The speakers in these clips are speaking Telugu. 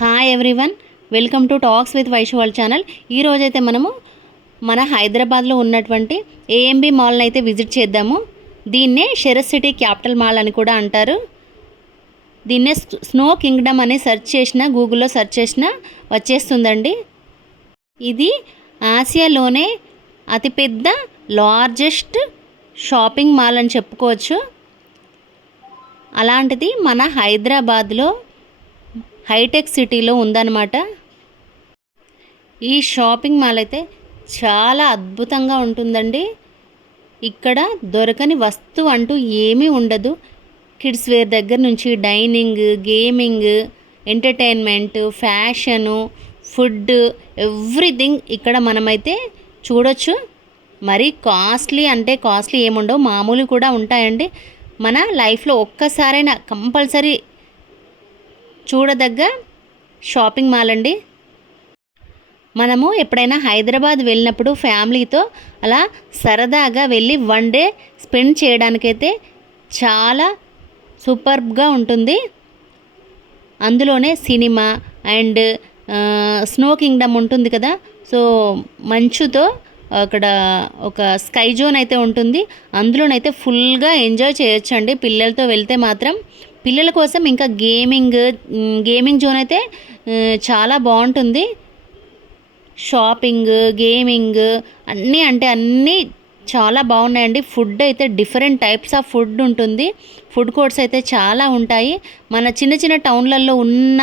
Hi everyone, welcome to talks with Vaishu channel. ఈరోజైతే మనము మన హైదరాబాద్లో ఉన్నటువంటి ఏఎంబి మాల్ని అయితే విజిట్ చేద్దాము. దీన్నే షెరస్ సిటీ క్యాపిటల్ మాల్ అని కూడా అంటారు. దీన్నే స్నో కింగ్డమ్ అని సెర్చ్ చేసిన, గూగుల్లో సెర్చ్ చేసిన వచ్చేస్తుందండి. ఇది ఆసియాలోనే అతిపెద్ద లార్జెస్ట్ షాపింగ్ మాల్ అని చెప్పుకోవచ్చు. అలాంటిది మన హైదరాబాద్లో హైటెక్ సిటీలో ఉందన్నమాట. ఈ షాపింగ్ మాల్ అయితే చాలా అద్భుతంగా ఉంటుందండి. ఇక్కడ దొరకని వస్తువు అంటూ ఏమీ ఉండదు. కిడ్స్ వేర్ దగ్గర నుంచి dining, gaming, entertainment, fashion, food, everything ఇక్కడ మనమైతే చూడొచ్చు. మరి కాస్ట్లీ అంటే కాస్ట్లీ ఏముండవు, మామూలు కూడా ఉంటాయండి. మన లైఫ్లో ఒక్కసారైనా కంపల్సరీ చూడదగ్గ షాపింగ్ మాల్ అండి. మనము ఎప్పుడైనా హైదరాబాద్ వెళ్ళినప్పుడు ఫ్యామిలీతో అలా సరదాగా వెళ్ళి వన్ డే స్పెండ్ చేయడానికైతే చాలా సూపర్బ్గా ఉంటుంది. అందులోనే సినిమా అండ్ స్నో కింగ్డమ్ ఉంటుంది కదా. సో మంచుతో అక్కడ ఒక స్కై జోన్ అయితే ఉంటుంది. అందులోనైతే ఫుల్గా ఎంజాయ్ చేయొచ్చండి పిల్లలతో వెళ్తే మాత్రం. పిల్లల కోసం ఇంకా గేమింగ్ జోన్ అయితే చాలా బాగుంటుంది. షాపింగ్, గేమింగ్ అన్నీ అంటే అన్నీ చాలా బాగున్నాయండి. ఫుడ్ అయితే డిఫరెంట్ టైప్స్ ఆఫ్ ఫుడ్ ఉంటుంది. ఫుడ్ కోర్ట్స్ అయితే చాలా ఉంటాయి. మన చిన్న చిన్న టౌన్లలో ఉన్న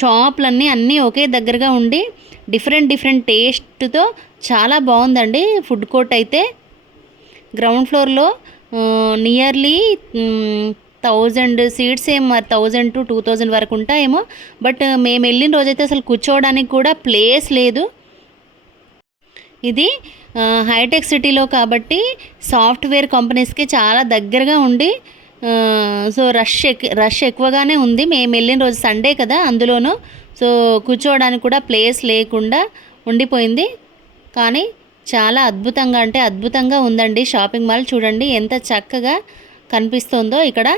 షాపులన్నీ అన్నీ ఒకే దగ్గరగా ఉండి డిఫరెంట్ టేస్ట్తో చాలా బాగుందండి ఫుడ్ కోర్ట్ అయితే. గ్రౌండ్ ఫ్లోర్లో నియర్లీ 1000 సీట్స్ ఏమో, 1000 to 2000 వరకు ఉంటాయేమో. బట్ మేము వెళ్ళిన రోజైతే అసలు కూర్చోవడానికి కూడా ప్లేస్ లేదు. ఇది హైటెక్ సిటీలో కాబట్టి సాఫ్ట్వేర్ కంపెనీస్కి చాలా దగ్గరగా ఉండి సో రష్ ఎక్కువగానే ఉంది. మేము వెళ్ళిన రోజు సండే కదా, అందులోనూ సో కూర్చోవడానికి కూడా ప్లేస్ లేకుండా ఉండిపోయింది. కానీ చాలా అద్భుతంగా అంటే అద్భుతంగా ఉందండి షాపింగ్ మాల్. చూడండి ఎంత చక్కగా కనిపిస్తుందో. ఇక్కడ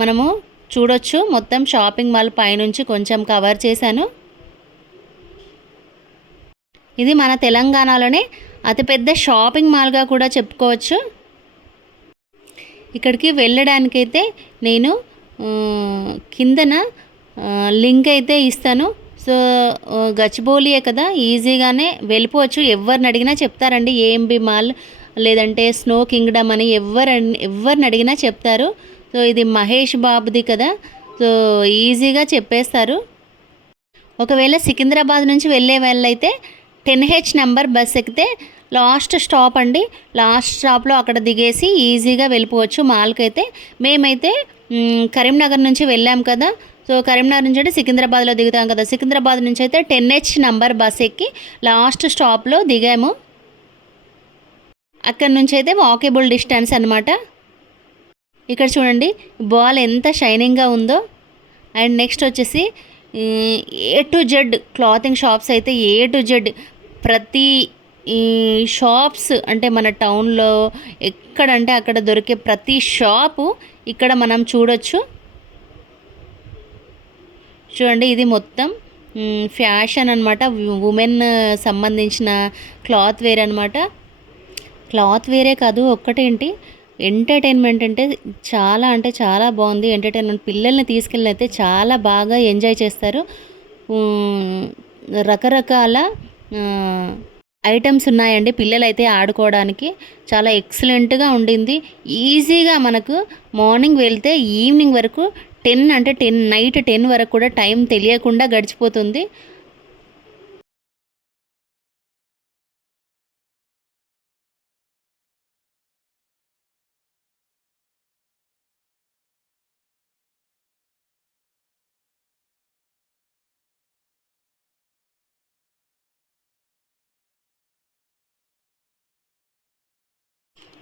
మనము చూడొచ్చు. మొత్తం షాపింగ్ మాల్ పైనుంచి కొంచెం కవర్ చేశాను. ఇది మన తెలంగాణలోనే అతిపెద్ద షాపింగ్ మాల్గా కూడా చెప్పుకోవచ్చు. ఇక్కడికి వెళ్ళడానికైతే నేను కిందన లింక్ అయితే ఇస్తాను. సో గచ్చిబౌలియే కదా, ఈజీగానే వెళ్ళిపోవచ్చు. ఎవరిని అడిగినా చెప్తారండి ఏఎంబి మాల్ లేదంటే స్నో కింగ్డమ్ అని ఎవరిని అడిగినా చెప్తారు. సో ఇది మహేష్ బాబుది కదా, సో ఈజీగా చెప్పేస్తారు. ఒకవేళ సికింద్రాబాద్ నుంచి వెళ్ళే వాళ్ళైతే 10H నెంబర్ బస్ ఎక్కితే లాస్ట్ స్టాప్ అండి. లాస్ట్ స్టాప్లో అక్కడ దిగేసి ఈజీగా వెళ్ళిపోవచ్చు మాల్కి అయితే. మేమైతే కరీంనగర్ నుంచి వెళ్ళాం కదా, సో కరీంనగర్ నుంచి అంటే సికింద్రాబాద్లో దిగుతాం కదా. సికింద్రాబాద్ నుంచి అయితే 10H నెంబర్ బస్ ఎక్కి లాస్ట్ స్టాప్లో దిగాము. అక్కడ నుంచి అయితే వాకేబుల్ డిస్టెన్స్ అనమాట. ఇక్కడ చూడండి బాల్ ఎంత షైనింగ్గా ఉందో. అండ్ నెక్స్ట్ వచ్చేసి A to Z clothing shops అయితే A to Z ప్రతి షాప్స్ అంటే మన టౌన్లో ఎక్కడంటే అక్కడ దొరికే ప్రతి షాపు ఇక్కడ మనం చూడొచ్చు. చూడండి ఇది మొత్తం ఫ్యాషన్ అనమాట, ఉమెన్ సంబంధించిన క్లాత్ వేర్ అనమాట. క్లాత్ వేరే కాదు, ఒక్కటేంటి ఎంటర్టైన్మెంట్ అంటే చాలా బాగుంది. ఎంటర్టైన్మెంట్ పిల్లల్ని తీసుకెళ్ళి అయితే చాలా బాగా ఎంజాయ్ చేస్తారు. రకరకాల ఐటమ్స్ ఉన్నాయండి పిల్లలైతే ఆడుకోవడానికి. చాలా ఎక్సలెంట్గా ఉండింది. ఈజీగా మనకు మార్నింగ్ వెళ్తే ఈవినింగ్ వరకు 10 నైట్ 10 వరకు కూడా టైం తెలియకుండా గడిచిపోతుంది.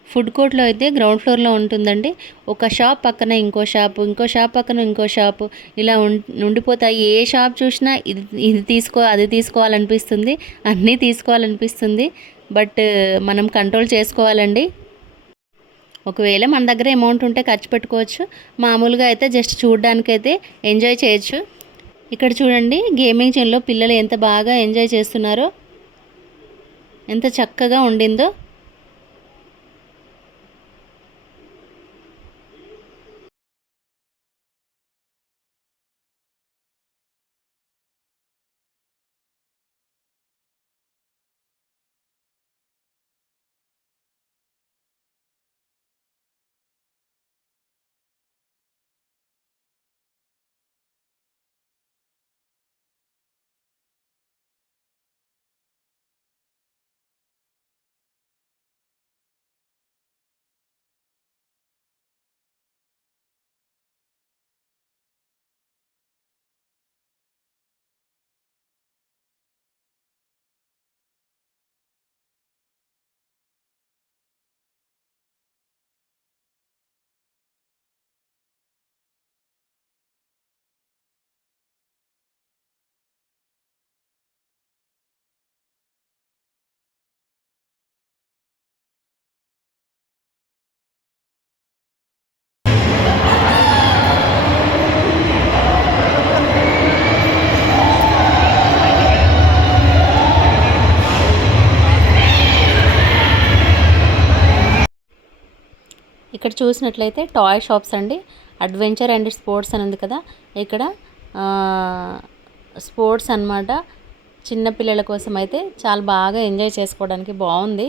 ఫుడ్ కోర్ట్లో అయితే గ్రౌండ్ ఫ్లోర్లో ఉంటుందండి. ఒక షాప్ పక్కన ఇంకో షాపు, ఇంకో షాప్ పక్కన ఇంకో షాపు, ఇలా ఉండిపోతాయి. ఏ షాప్ చూసినా ఇది అది తీసుకోవాలనిపిస్తుంది, అన్నీ తీసుకోవాలనిపిస్తుంది. బట్ మనం కంట్రోల్ చేసుకోవాలండి. ఒకవేళ మన దగ్గర అమౌంట్ ఉంటే ఖర్చు పెట్టుకోవచ్చు. మామూలుగా అయితే జస్ట్ చూడడానికైతే ఎంజాయ్ చేయొచ్చు. ఇక్కడ చూడండి గేమింగ్ జోన్లో పిల్లలు ఎంత బాగా ఎంజాయ్ చేస్తున్నారో, ఎంత చక్కగా ఉండిందో. ఇక్కడ చూసినట్లయితే టాయ్ షాప్స్ అండి. అడ్వెంచర్ అండ్ స్పోర్ట్స్ అని ఉంది కదా, ఇక్కడ స్పోర్ట్స్ అన్నమాట. చిన్న పిల్లల కోసం అయితే చాలా బాగా ఎంజాయ్ చేసుకోవడానికి బాగుంది.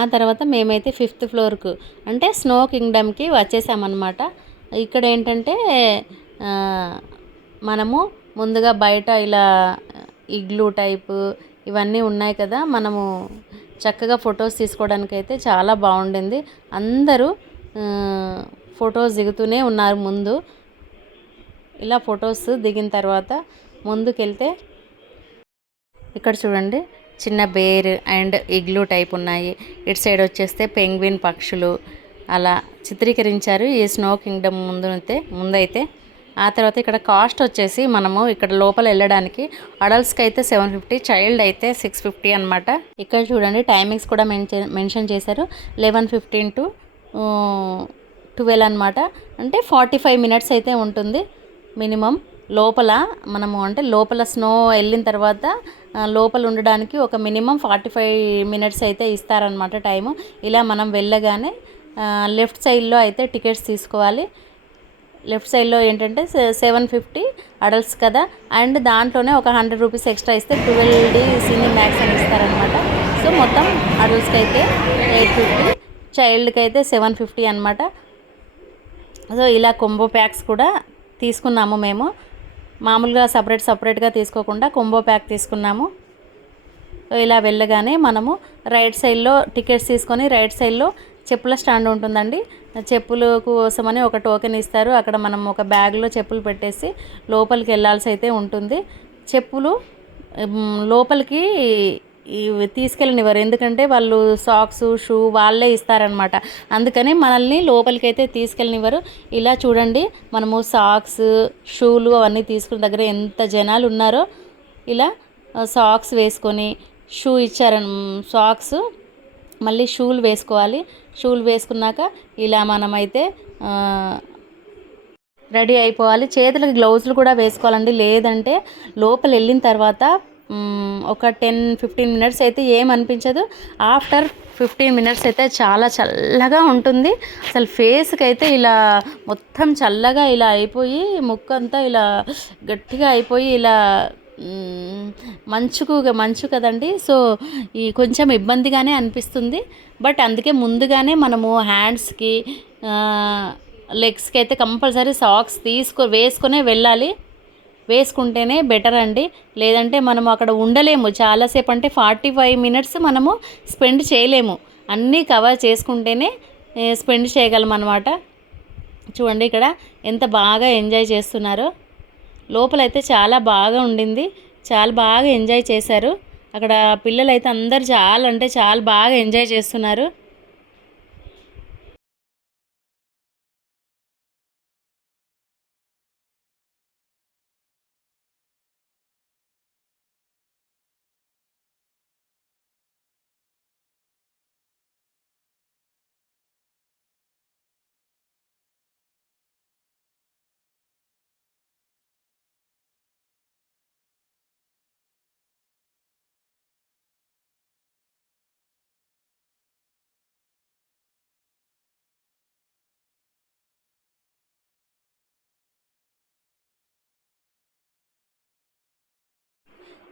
ఆ తర్వాత మేమైతే 5th ఫ్లోర్కు అంటే స్నో కింగ్డమ్కి వచ్చేసామన్నమాట. ఇక్కడ ఏంటంటే ఆ, మనము ముందుగా బయట ఇలా ఇగ్లూ టైపు ఇవన్నీ ఉన్నాయి కదా, మనము చక్కగా ఫొటోస్ తీసుకోవడానికి అయితే చాలా బాగుండింది. అందరూ ఫొటోస్ దిగుతూనే ఉన్నారు ముందు. ఇలా ఫొటోస్ దిగిన తర్వాత ముందుకెళ్తే ఇక్కడ చూడండి చిన్న బేర్ అండ్ ఇగ్లూ టైప్ ఉన్నాయి. ఇటు సైడ్ వచ్చేస్తే పెంగ్విన్ పక్షులు అలా చిత్రీకరించారు ఈ స్నో కింగ్డమ్ ముందైతే. ఆ తర్వాత ఇక్కడ కాస్ట్ వచ్చేసి మనము ఇక్కడ లోపల వెళ్ళడానికి అడల్ట్స్కి అయితే 750, చైల్డ్ అయితే 650 అనమాట. ఇక్కడ చూడండి టైమింగ్స్ కూడా మెన్షన్ చేశారు. 11:15 to 12 అనమాట. అంటే 45 మినిట్స్ అయితే ఉంటుంది మినిమం. లోపల మనము అంటే లోపల స్నో వెళ్ళిన తర్వాత లోపల ఉండడానికి ఒక మినిమం 45 మినిట్స్ అయితే ఇస్తారనమాట టైము. ఇలా మనం వెళ్ళగానే లెఫ్ట్ సైడ్లో అయితే టికెట్స్ తీసుకోవాలి. లెఫ్ట్ సైడ్లో ఏంటంటే 750 అడల్ట్స్ కదా, అండ్ దాంట్లోనే ఒక 100 రూపీస్ ఎక్స్ట్రా ఇస్తే 12D సీనియర్ మ్యాక్స్ అని ఇస్తారనమాట. సో మొత్తం అడల్ట్స్కి అయితే 850, చైల్డ్కి అయితే 750 అనమాట. సో ఇలా కొంబో ప్యాక్స్ కూడా తీసుకున్నాము మేము. మామూలుగా సపరేట్గా తీసుకోకుండా కొంబో ప్యాక్ తీసుకున్నాము. ఇలా వెళ్ళగానే మనము రైట్ సైడ్లో టికెట్స్ తీసుకొని రైట్ సైడ్లో చెప్పుల స్టాండ్ ఉంటుందండి. చెప్పుల కోసమని ఒక టోకెన్ ఇస్తారు. అక్కడ మనం ఒక బ్యాగ్లో చెప్పులు పెట్టేసి లోపలికి వెళ్ళాల్సి అయితే ఉంటుంది. చెప్పులు లోపలికి తీసుకెళ్ళనివ్వరు, ఎందుకంటే వాళ్ళు సాక్స్ షూ వాళ్ళే ఇస్తారనమాట. అందుకని మనల్ని లోపలికైతే తీసుకెళ్ళనివ్వరు. ఇలా చూడండి మనము సాక్స్ షూలు అవన్నీ తీసుకున్న దగ్గర ఎంత జనాలు ఉన్నారో. ఇలా సాక్స్ వేసుకొని షూ ఇచ్చారని సాక్స్ మళ్ళీ షూలు వేసుకోవాలి. షూలు వేసుకున్నాక ఇలా మనమైతే రెడీ అయిపోవాలి. చేతులకి గ్లౌజులు కూడా వేసుకోవాలండి, లేదంటే లోపల వెళ్ళిన తర్వాత ఒక 10-15 మినిట్స్ అయితే ఏమనిపించదు. ఆఫ్టర్ 15 మినిట్స్ అయితే చాలా చల్లగా ఉంటుంది. అసలు ఫేస్కి అయితే ఇలా మొత్తం చల్లగా ఇలా అయిపోయి ముక్కంతా ఇలా గట్టిగా అయిపోయి ఇలా మంచు కదండి. సో ఈ కొంచెం ఇబ్బందిగానే అనిపిస్తుంది. బట్ అందుకే ముందుగానే మనము హ్యాండ్స్కి లెగ్స్కి అయితే కంపల్సరీ సాక్స్ వేసుకునే వెళ్ళాలి. వేసుకుంటేనే బెటర్ అండి, లేదంటే మనం అక్కడ ఉండలేము చాలాసేపు. అంటే 45 మినిట్స్ మనము స్పెండ్ చేయలేము. అన్నీ కవర్ చేసుకుంటేనే స్పెండ్ చేయగలం అనమాట. చూడండి ఇక్కడ ఎంత బాగా ఎంజాయ్ చేస్తున్నారో. లోపలైతే చాలా బాగా ఉండింది, చాలా బాగా ఎంజాయ్ చేశారు. అక్కడ పిల్లలైతే అందరు చాలా అంటే చాలా బాగా ఎంజాయ్ చేస్తున్నారు.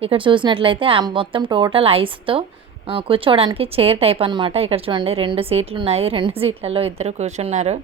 ఇక్కడ చూసినట్లయితే ఆ మొత్తం టోటల్ ఐస్‌తో కూర్చోవడానికి చైర్ టైప్ అనమాట. ఇక్కడ చూడండి 2 సీట్లు ఉన్నాయి. 2 సీట్లలో ఇద్దరు కూర్చున్నారు.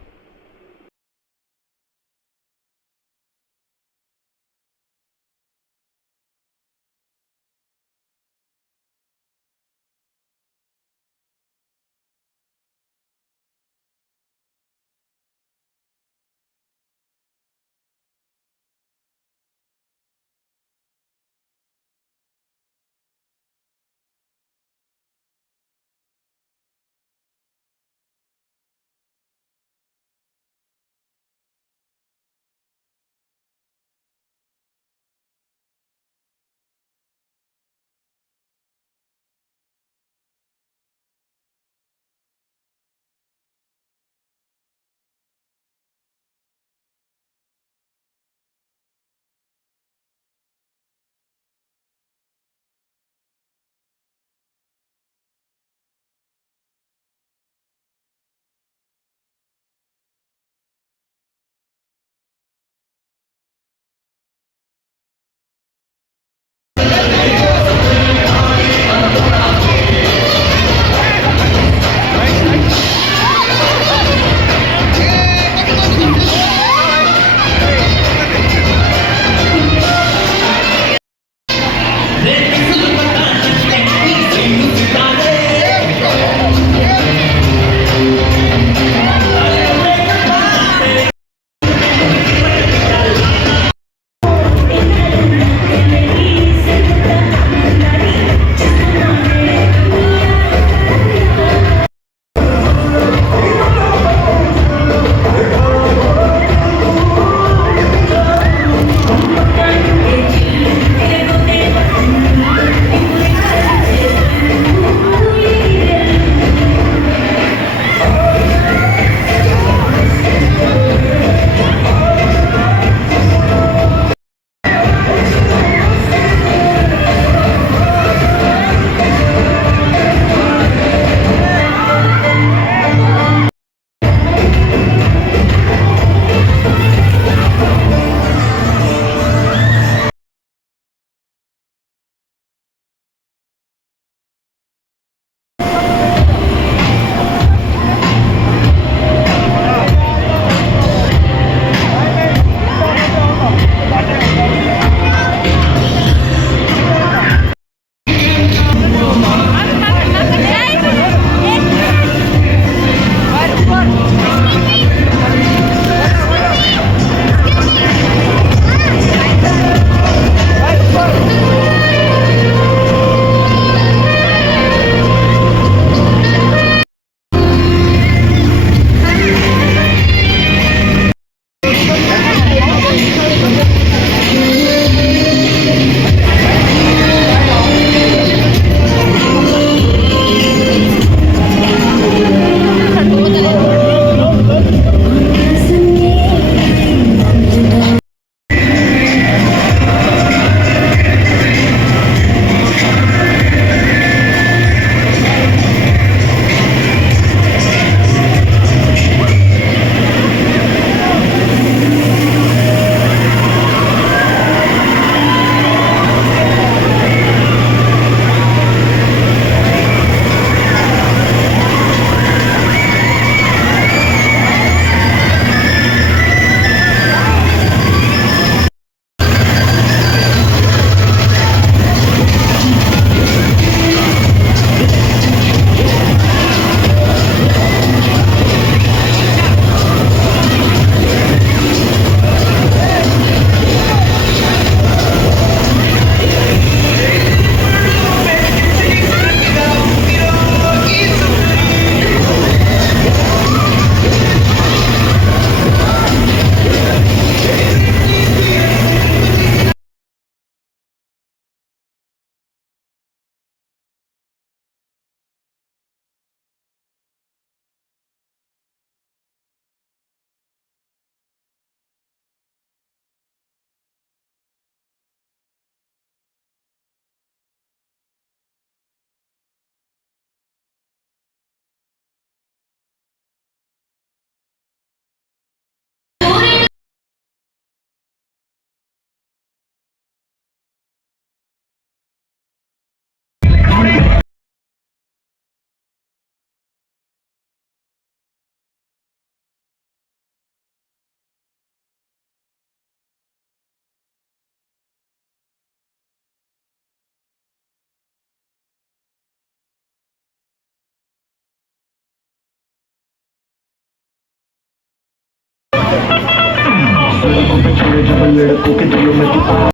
जब लड़कों के दिलों में तूफान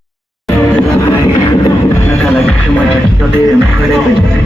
लगा है, नशा लगा के मैं झटका दे मुखड़े पे जैसे